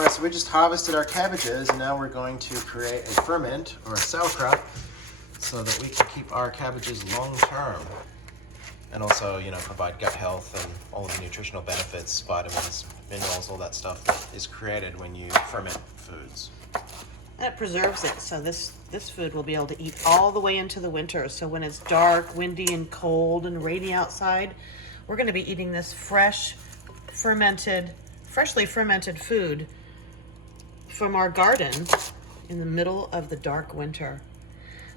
All right, so we just harvested our cabbages, and now we're going to create a ferment or a sauerkraut so that we can keep our cabbages long term, and also, you know, provide gut health and all of the nutritional benefits, vitamins, minerals, all that stuff that is created when you ferment foods. And it preserves it, so this food will be able to eat all the way into the winter. So when it's dark, windy, and cold and rainy outside, we're going to be eating this freshly fermented food from our garden in the middle of the dark winter.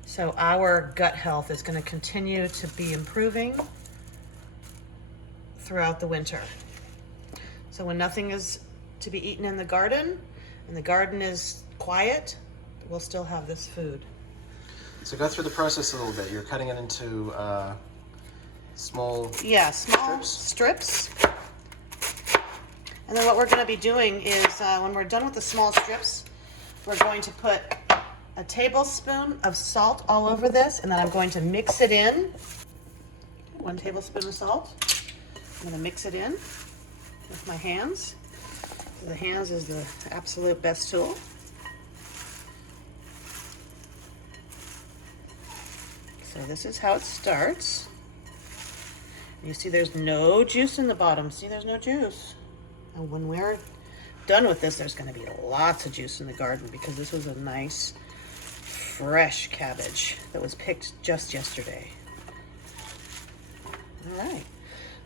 So our gut health is going to continue to be improving throughout the winter. So when nothing is to be eaten in the garden and the garden is quiet, we'll still have this food. So go through the process a little bit. You're cutting it into small strips. And then what we're going to be doing is when we're done with the small strips, we're going to put a tablespoon of salt all over this, and then I'm going to mix it in. 1 tablespoon of salt. I'm going to mix it in with my hands. The hands is the absolute best tool. So this is how it starts. You see there's no juice in the bottom. See, there's no juice. And when we're done with this, there's going to be lots of juice in the garden because this was a nice, fresh cabbage that was picked just yesterday. All right.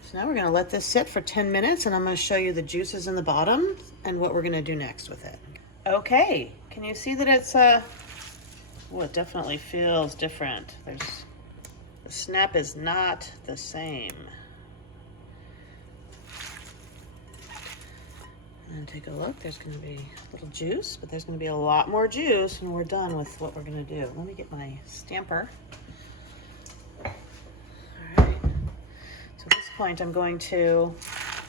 So now we're going to let this sit for 10 minutes, and I'm going to show you the juices in the bottom and what we're going to do next with it. Okay. Can you see that it's well, it definitely feels different. The snap is not the same. And take a look, there's going to be a little juice, but there's going to be a lot more juice when we're done with what we're going to do. Let me get my stamper. All right. So at this point, I'm going to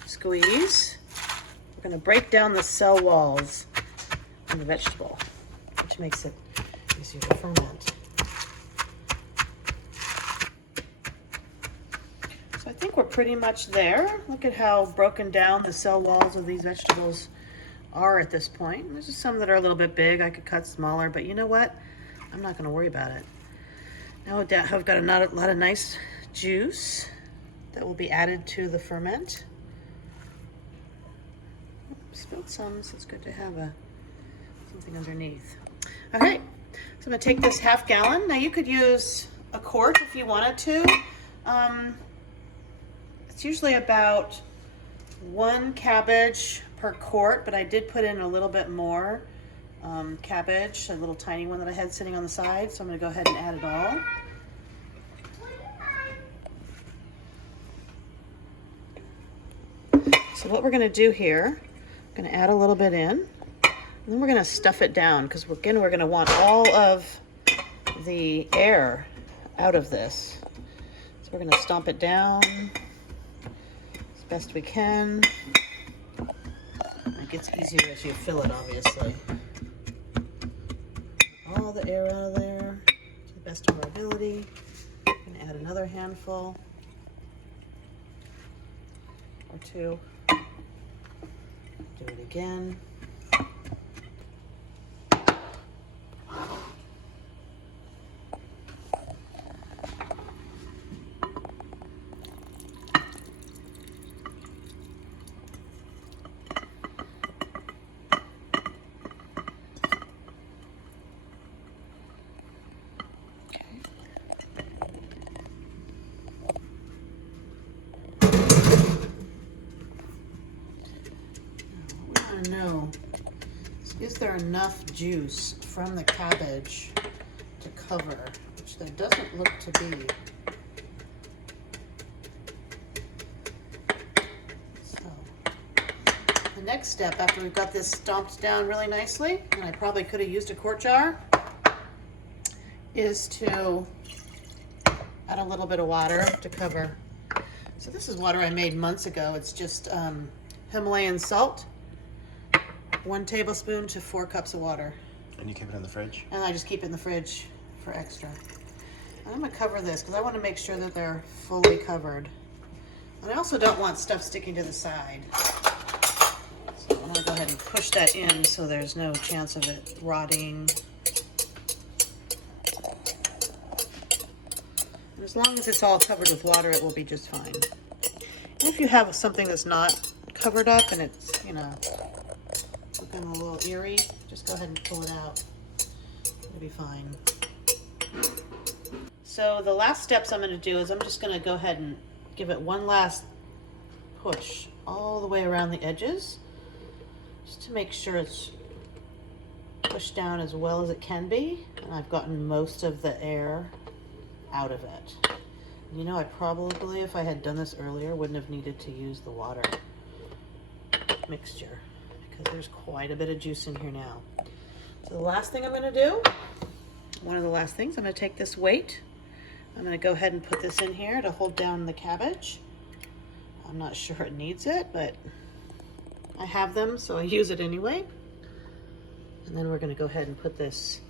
squeeze. We're going to break down the cell walls in the vegetable, which makes it easier to ferment. I think we're pretty much there. Look at how broken down the cell walls of these vegetables are at this point. There's just some that are a little bit big. I could cut smaller, but you know what? I'm not going to worry about it. Now I've got a lot of nice juice that will be added to the ferment. Spilled some, so it's good to have something underneath. Okay, so I'm going to take this half gallon. Now you could use a quart if you wanted to. It's usually about 1 cabbage per quart, but I did put in a little bit more cabbage, a little tiny one that I had sitting on the side, so I'm going to go ahead and add it all. So what we're going to do here, I'm going to add a little bit in, and then we're going to stuff it down, because again, we're going to want all of the air out of this. So we're going to stomp it down best we can. It gets easier as you fill it, obviously. All the air out of there to the best of our ability. I'm going to add another handful or 2. Do it again. Know, is there enough juice from the cabbage to cover, which there doesn't look to be. So the next step, after we've got this stomped down really nicely, and I probably could have used a quart jar, is to add a little bit of water to cover. So this is water I made months ago. It's just Himalayan salt. 1 tablespoon to 4 cups of water. And you keep it in the fridge? And I just keep it in the fridge for extra. And I'm going to cover this because I want to make sure that they're fully covered. And I also don't want stuff sticking to the side. So want to go ahead and push that in so there's no chance of it rotting. And as long as it's all covered with water, it will be just fine. And if you have something that's not covered up and it's, you know, looking a little eerie, just go ahead and pull it out. It'll be fine. So the last steps I'm going to do is I'm just going to go ahead and give it one last push all the way around the edges, just to make sure it's pushed down as well as it can be, and I've gotten most of the air out of it. You know, I probably, if I had done this earlier, wouldn't have needed to use the water mixture, because there's quite a bit of juice in here now. So the last thing I'm going to do, one of the last things, I'm going to take this weight. I'm going to go ahead and put this in here to hold down the cabbage. I'm not sure it needs it, but I have them, so I use it anyway. And then we're going to go ahead and put this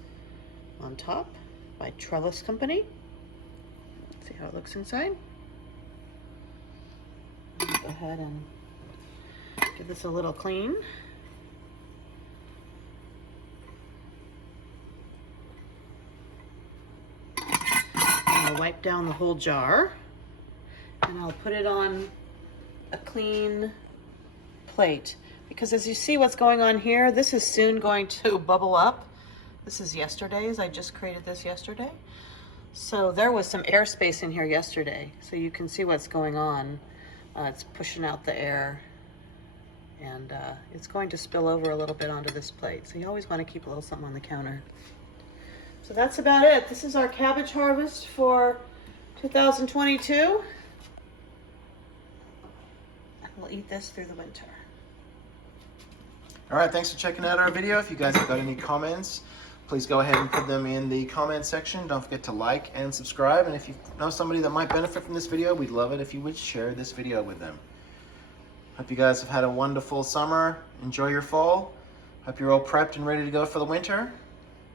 on top by Trellis Company. Let's see how it looks inside. Go ahead and give this a little clean. I'll wipe down the whole jar, and I'll put it on a clean plate, because as you see what's going on here, this is soon going to bubble up. This is yesterday's. I just created this yesterday. So there was some airspace in here yesterday. So you can see what's going on. It's pushing out the air, and it's going to spill over a little bit onto this plate. So you always want to keep a little something on the counter. So that's about it. This is our cabbage harvest for 2022. We'll eat this through the winter. All right, thanks for checking out our video. If you guys have got any comments, please go ahead and put them in the comment section. Don't forget to like and subscribe. And if you know somebody that might benefit from this video, we'd love it if you would share this video with them. Hope you guys have had a wonderful summer. Enjoy your fall. Hope you're all prepped and ready to go for the winter.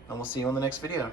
And we'll see you on the next video.